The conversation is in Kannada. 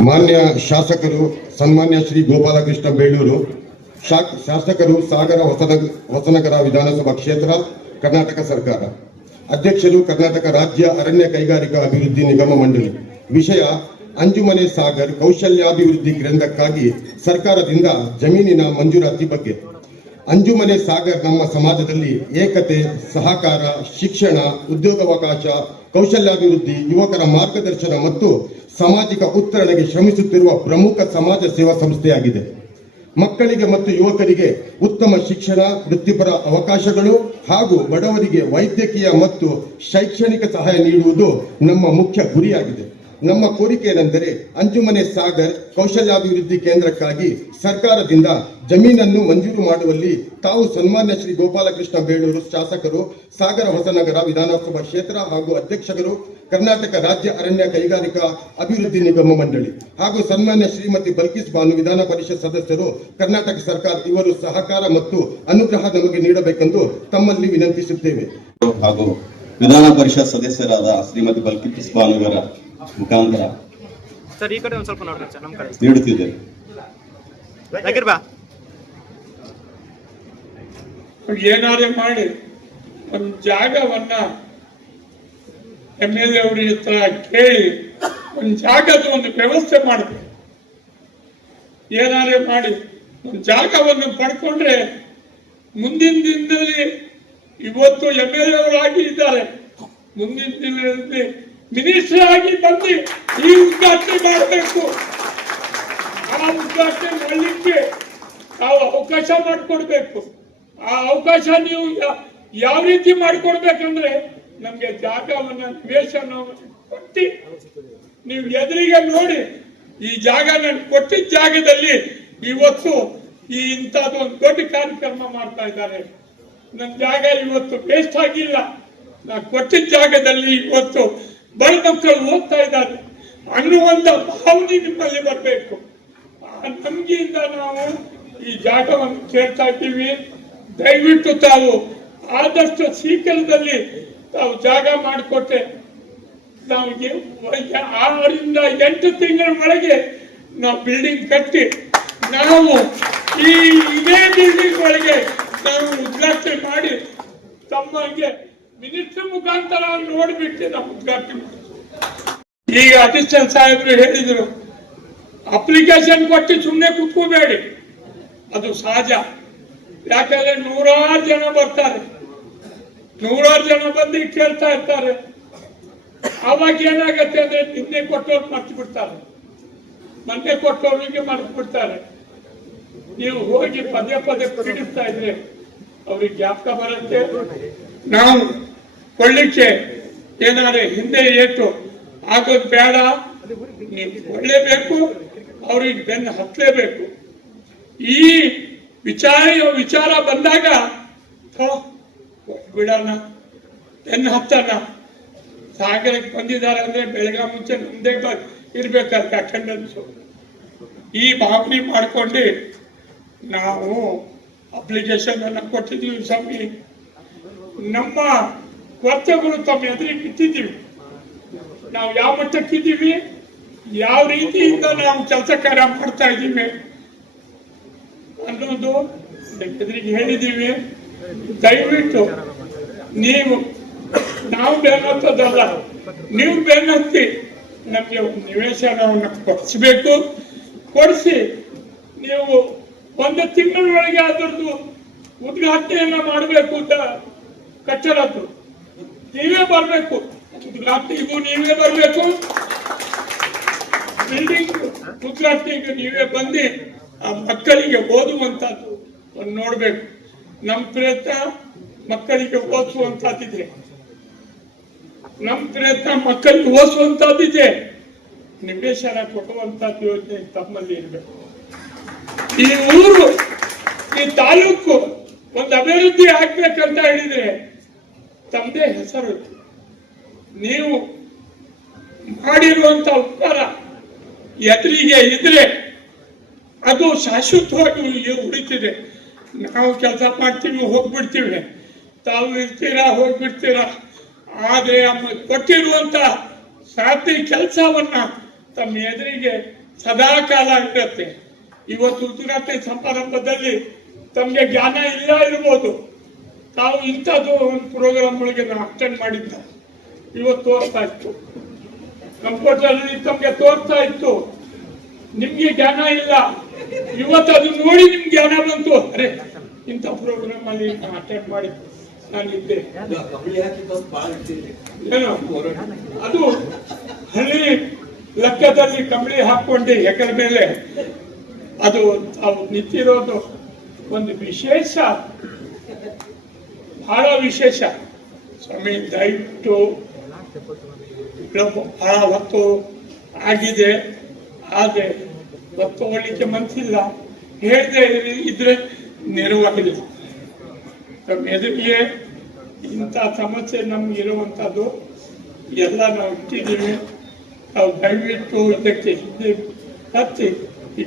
ಮಾನ್ಯ ಶಾಸಕರು, ಸನ್ಮಾನ್ಯ ಶ್ರೀ ಗೋಪಾಲಕೃಷ್ಣ ಬೇಳೂರು ಶಾಸಕರು ಸಾಗರ ಹೊಸನ ಹೊಸನಗರ ವಿಧಾನಸಭಾ ಕ್ಷೇತ್ರ, ಕರ್ನಾಟಕ ಸರ್ಕಾರ. ಅಧ್ಯಕ್ಷರು ಕರ್ನಾಟಕ ರಾಜ್ಯ ಅರಣ್ಯ ಕೈಗಾರಿಕಾ ಅಭಿವೃದ್ಧಿ ನಿಗಮ ಮಂಡಳಿ. ವಿಷಯ ಅಂಜುಮನೆ ಸಾಗರ್ ಕೌಶಲ್ಯಾಭಿವೃದ್ಧಿ ಕೇಂದ್ರಕ್ಕಾಗಿ ಸರ್ಕಾರದಿಂದ ಜಮೀನಿನ ಮಂಜೂರಾತಿ ಬಗ್ಗೆ. ಅಂಜುಮನೆ ಸಾಗರ್ ನಮ್ಮ ಸಮಾಜದಲ್ಲಿ ಏಕತೆ, ಸಹಕಾರ, ಶಿಕ್ಷಣ, ಉದ್ಯೋಗಾವಕಾಶ, ಕೌಶಲ್ಯಾಭಿವೃದ್ಧಿ, ಯುವಕರ ಮಾರ್ಗದರ್ಶನ ಮತ್ತು ಸಾಮಾಜಿಕ ಉತ್ತರಣೆಗೆ ಶ್ರಮಿಸುತ್ತಿರುವ ಪ್ರಮುಖ ಸಮಾಜ ಸೇವಾ ಸಂಸ್ಥೆಯಾಗಿದೆ. ಮಕ್ಕಳಿಗೆ ಮತ್ತು ಯುವಕರಿಗೆ ಉತ್ತಮ ಶಿಕ್ಷಣ, ವೃತ್ತಿಪರ ಅವಕಾಶಗಳು ಹಾಗೂ ಬಡವರಿಗೆ ವೈದ್ಯಕೀಯ ಮತ್ತು ಶೈಕ್ಷಣಿಕ ಸಹಾಯ ನೀಡುವುದು ನಮ್ಮ ಮುಖ್ಯ ಗುರಿಯಾಗಿದೆ. ನಮ್ಮ ಕೋರಿಕೆ ಏನೆಂದರೆ ಅಂಜುಮನೆ ಸಾಗರ್ ಕೌಶಲ್ಯಾಭಿವೃದ್ಧಿ ಕೇಂದ್ರಕ್ಕಾಗಿ ಸರ್ಕಾರದಿಂದ ಜಮೀನನ್ನು ಮಂಜೂರು ಮಾಡುವಲ್ಲಿ ತಾವು ಸನ್ಮಾನ್ಯ ಶ್ರೀ ಗೋಪಾಲಕೃಷ್ಣ ಬೇಳೂರು ಶಾಸಕರು, ಸಾಗರ ಹೊಸನಗರ ವಿಧಾನಸಭಾ ಕ್ಷೇತ್ರ ಹಾಗೂ ಅಧ್ಯಕ್ಷರು, ಕರ್ನಾಟಕ ರಾಜ್ಯ ಅರಣ್ಯ ಕೈಗಾರಿಕಾ ಅಭಿವೃದ್ಧಿ ನಿಗಮ ಮಂಡಳಿ ಹಾಗೂ ಸನ್ಮಾನ್ಯ ಶ್ರೀಮತಿ ಬಲ್ಕಿಸ್ ಬಾನು ವಿಧಾನ ಪರಿಷತ್ ಸದಸ್ಯರು, ಕರ್ನಾಟಕ ಸರ್ಕಾರ ಇವರು ಸಹಕಾರ ಮತ್ತು ಅನುಗ್ರಹ ನಮಗೆ ನೀಡಬೇಕೆಂದು ತಮ್ಮಲ್ಲಿ ವಿನಂತಿಸುತ್ತೇವೆ. ಹಾಗೂ ವಿಧಾನ ಪರಿಷತ್ ಸದಸ್ಯರಾದ ಶ್ರೀಮತಿ ಬಲ್ಕಿಸ್ ಬಾನುವರ ಮುಖಾಂತರ. ಸರ್ ಈ ಕಡೆ ಒಂದ್ ಸ್ವಲ್ಪ ನೋಡ್ರಿ ಸರ್ ನಮ್ಮ ಕಡೆ. ನೀಡುತ್ತಿದೆ ಯಾಕಿರ್ ಬಾ ಏನಾರೇ ಮಾಡಿ ಒಂದು ಜಾಗವನ್ನ ಎಂ ಎಲ್ ಎ ಅವ್ರ ಹತ್ರ ಕೇಳಿ ಒಂದು ಜಾಗದ ಒಂದು ವ್ಯವಸ್ಥೆ ಮಾಡಬೇಕು. ಏನಾರೇ ಮಾಡಿ ಒಂದು ಜಾಗವನ್ನು ಪಡ್ಕೊಂಡ್ರೆ ಮುಂದಿನ ದಿನದಲ್ಲಿ ಇವತ್ತು ಎಂ ಎಲ್ ಎ ಅವರಾಗಿ ಇದ್ದಾರೆ. ಮುಂದಿನ ದಿನದಲ್ಲಿ ಮಿನಿಸ್ಟರ್ ಆಗಿ ಬಂದು ಈ ಉದ್ಘಾಟನೆ ಮಾಡಬೇಕು. ಆ ಉದ್ಘಾಟನೆ ಮಾಡಲಿಕ್ಕೆ ನಾವು ಅವಕಾಶ ಮಾಡಿಕೊಡ್ಬೇಕು. ಆ ಅವಕಾಶ ನೀವು ಯಾವ ರೀತಿ ಮಾಡಿಕೊಡ್ಬೇಕಂದ್ರೆ ನಮ್ಗೆ ಜಾಗವನ್ನ ನಿವೇಶನ ಕೊಟ್ಟು ನೀವು ಎದುರಿಗೆ ನೋಡಿ ಈ ಜಾಗ ನಾನು ಕೊಟ್ಟಿದ್ದ ಜಾಗದಲ್ಲಿ ಇವತ್ತು ಈ ಇಂಥದ್ದು ಒಂದು ದೊಡ್ಡ ಕಾರ್ಯಕ್ರಮ ಮಾಡ್ತಾ ಇದ್ದಾರೆ. ನನ್ನ ಜಾಗ ಇವತ್ತು ವೇಸ್ಟ್ ಆಗಿಲ್ಲ. ನಾ ಕೊಟ್ಟಿದ್ದ ಜಾಗದಲ್ಲಿ ಇವತ್ತು ಬಡ ಮಕ್ಕಳು ಓದ್ತಾ ಇದ್ದಾರೆ. ಅನ್ನುವಂತ ಭಾವನೆ ನಿಮ್ಮಲ್ಲಿ ಬರಬೇಕು. ಆ ನಂಬಿಕೆಯಿಂದ ನಾವು ಈ ಜಾಗವನ್ನು ಕೇಳ್ತಾ ಇದ್ದೀವಿ. ದಯವಿಟ್ಟು ತಾವು ಆದಷ್ಟು ಶೀಘ್ರದಲ್ಲಿ ತಾವು ಜಾಗ ಮಾಡಿಕೊಟ್ಟೆ ನಮಗೆ ಆರರಿಂದ ಎಂಟು ತಿಂಗಳ ಒಳಗೆ ನಾವು ಬಿಲ್ಡಿಂಗ್ ಕಟ್ಟಿ ನಾವು ಈ ಇದೇ ಬಿಲ್ಡಿಂಗ್ ಒಳಗೆ ನಾವು ಉದ್ಘಾಟನೆ ಮಾಡಿ ತಮಗೆ ಮಿನಿಸ್ಟರ್ ಮುಖಾಂತರ ನೋಡ್ಬಿಟ್ಟು ನಾವು ಉದ್ಘಾಟನೆ ಈಗ ಅಸಿಸ್ಟೆಂಟ್ ಸಾಹೇಬರು ಹೇಳಿದ್ರು, ಅಪ್ಲಿಕೇಶನ್ ಕೊಟ್ಟು ಸುಮ್ಮನೆ ಕುತ್ಕೋಬೇಡಿ. ಅದು ಸಹಜ. ಯಾಕಂದ್ರೆ ನೂರಾರು ಜನ ಬರ್ತಾರೆ. ನೂರಾರು ಜನ ಬಂದು ಕೇಳ್ತಾ ಇರ್ತಾರೆ. ಅವಾಗ ಏನಾಗತ್ತೆ ಅಂದ್ರೆ ನಿನ್ನೆ ಕೊಟ್ಟವ್ರು ಮರ್ತು ಬಿಡ್ತಾರೆ ಮೊನ್ನೆ ಕೊಟ್ಟವ್ರಿಗೆ ಮರ್ತು ಬಿಡ್ತಾರೆ ನೀವು ಹೋಗಿ ಪದೇ ಪದೇ ಪೀಡಿಸ್ತಾ ಇದ್ರೆ ಅವ್ರಿಗೆ ಜ್ಞಾಪಕ ಬರುತ್ತೆ. ನಾವು ಕೊಳ್ಳಿಕ್ಕೆ ಏನಾದ್ರೆ ಹಿಂದೆ ಏಟು ಆಗೋದು ಬೇಡ. ನೀವು ಕೊಳ್ಳೇಬೇಕು ಅವ್ರಿಗೆ ಬೆನ್ನು ಹತ್ತಲೇಬೇಕು ಈ ವಿಚಾರ ವಿಚಾರ ಬಂದಾಗ ಬಿಡೋಣ, ಬೆನ್ನು ಹತ್ತೋಣ. ಸಾಗರಕ್ಕೆ ಬಂದಿದ್ದಾರೆ ಅಂದ್ರೆ ಬೆಳಗ್ಗೆ ಮುಂಚೆ ನಮ್ದೇ ಇರ್ಬೇಕಂತ ಅಟೆಂಡೆನ್ಸ್ ಈ ಭಾವನೆ ಮಾಡ್ಕೊಂಡು ನಾವು ಅಪ್ಲಿಕೇಶನ್ ಅನ್ನ ಕೊಟ್ಟಿದ್ದೀವಿ ಸ್ವಾಮಿ. ನಮ್ಮ ಕೊರತೆಗಳು ತಮ್ಮ ಎದುರಿಗೆ ಇಟ್ಟಿದ್ದೀವಿ ನಾವು ಯಾವ ಮಟ್ಟಕ್ಕಿದ್ದೀವಿ ಯಾವ ರೀತಿಯಿಂದ ನಾವು ಕೆಲಸ ಕಾರ್ಯ ಮಾಡ್ತಾ ಇದ್ದೀವಿ? ಅನ್ನೋದು ಎದುರಿಗೆ ಹೇಳಿದ್ದೀವಿ. ದಯವಿಟ್ಟು ನೀವು, ನಾವು ಬೆನ್ನತ್ತದಲ್ಲ ನೀವು ಬೆನ್ನತ್ತಿ ನಮಗೆ ಒಂದು ನಿವೇಶನವನ್ನು ಕೊಡಿಸ್ಬೇಕು. ಕೊಡಿಸಿ ನೀವು ಒಂದು ತಿಂಗಳೊಳಗೆ ಅದರದ್ದು ಉದ್ಘಾಟನೆಯನ್ನು ಮಾಡಬೇಕು ಅಂತ ಕಟ್ಟಡದ್ದು ನೀವೇ ಬರಬೇಕು. ಉದ್ಘಾಟನೆಗೂ ನೀವೇ ಬರಬೇಕು. ಬಿಲ್ಡಿಂಗ್ ಉದ್ಘಾಟನೆಗೆ ನೀವೇ ಬಂದು ಆ ಮಕ್ಕಳಿಗೆ ಓದುವಂತದ್ದು ನೋಡ್ಬೇಕು. ನಮ್ಮ ಪ್ರಯತ್ನ ಮಕ್ಕಳಿಗೆ ಓದಿಸುವಂತದ್ದಿದೆ ನಮ್ಮ ಪ್ರಯತ್ನ ಮಕ್ಕಳಿಗೆ ಓದಿಸುವಂತದ್ದಿದೆ ನಿವೇಶನ ಕೊಡುವಂತದ್ದು ಯೋಜನೆ ತಮ್ಮಲ್ಲಿ ಇರಬೇಕು. ಈ ಊರು, ಈ ತಾಲೂಕು ಒಂದು ಅಭಿವೃದ್ಧಿ ಆಗ್ಬೇಕಂತ ಹೇಳಿದ್ರೆ ತಮ್ಮದೇ ಹೆಸರು. ನೀವು ಮಾಡಿರುವಂತ ಉಪಕಾರ ಎದುರಿಗೆ ಇದ್ರೆ ಅದು ಶಾಶ್ವತವಾಗಿ ಉಳಿ- ಉಳಿತಿದೆ. ನಾವು ಕೆಲಸ ಮಾಡ್ತೀವಿ, ಹೋಗ್ಬಿಡ್ತೀವಿ. ತಾವು ಇರ್ತೀರಾ, ಹೋಗ್ಬಿಡ್ತೀರಾ? ಆದ್ರೆ ಅಮ್ಮ ಕೊಟ್ಟಿರುವಂತ ಸಾಧ್ಯ ಕೆಲಸವನ್ನ ತಮ್ಮ ಎದುರಿಗೆ ಸದಾ ಕಾಲ ಇರುತ್ತೆ. ಇವತ್ತು ಉದ್ಘಾಟನೆ ಸಮಾರಂಭದಲ್ಲಿ ತಮಗೆ ಜ್ಞಾನ ಇಲ್ಲ ಇರ್ಬೋದು. ತಾವು ಇಂಥದ್ದು ಒಂದು ಪ್ರೋಗ್ರಾಮ್ ಒಳಗೆ ನಾವು ಅಟೆಂಡ್ ಮಾಡಿದ್ದ. ಇವತ್ತು ತೋರ್ತಾ ಇತ್ತು. ಕಂಪ್ಯೂಟರ್ ಅಲ್ಲಿ ತೋರಿಸ್ತಾ ಇತ್ತು. ನಿಮ್ಗೆ ಜ್ಞಾನ ಇಲ್ಲ. ಇವತ್ತು ಅದು ನೋಡಿ ನಿಮ್ಗೆ ಜ್ಞಾನ ಬಂತು. ಅರೆ, ಇಂಥ ಪ್ರೋಗ್ರಾಮ್ ಅಲ್ಲಿ ಅಟೆಂಡ್ ಮಾಡಿ ನಾನಿದ್ದೆ. ಏನು? ಅದು ಹಳ್ಳಿ ಲೆಕ್ಕದಲ್ಲಿ ಕಂಬಳಿ ಹಾಕೊಂಡು ಎಕರ ಮೇಲೆ. ಅದು ಅವು ನಿಂತಿರೋದು ಒಂದು ವಿಶೇಷ. ಬಹಳ ವಿಶೇಷ. ಸ್ವಾಮಿ, ದಯವಿಟ್ಟು ಬಹಳ ಹೊತ್ತು ಆಗಿದೆ. ಆದರೆ ಹೊತ್ತು ಹೋಗ್ಲಿಕ್ಕೆ ಮನಸ್ಸಿಲ್ಲ ಹೇಳದೆ ಇದ್ರೆ ನೆರವಾಗಿದೆ. ನಮ್ಮ ಎದುರಿಗೆ ಇಂಥ ಸಮಸ್ಯೆ ನಮ್ಗೆ ಇರುವಂಥದ್ದು ಎಲ್ಲ ನಾವು ಇಟ್ಟಿದ್ದೀವಿ. ನಾವು ದಯವಿಟ್ಟು ಇದಕ್ಕೆ ಹತ್ತಿ.